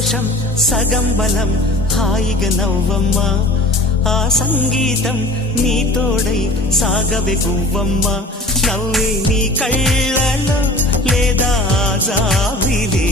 సంతోషం సగం బలం హాయిగా నవ్వమ్మా ఆ సంగీతం నీ తోడై సాగవే గువ్వమ్మా నవ్వే నీ కళ్ళలో లేదా జాబిలే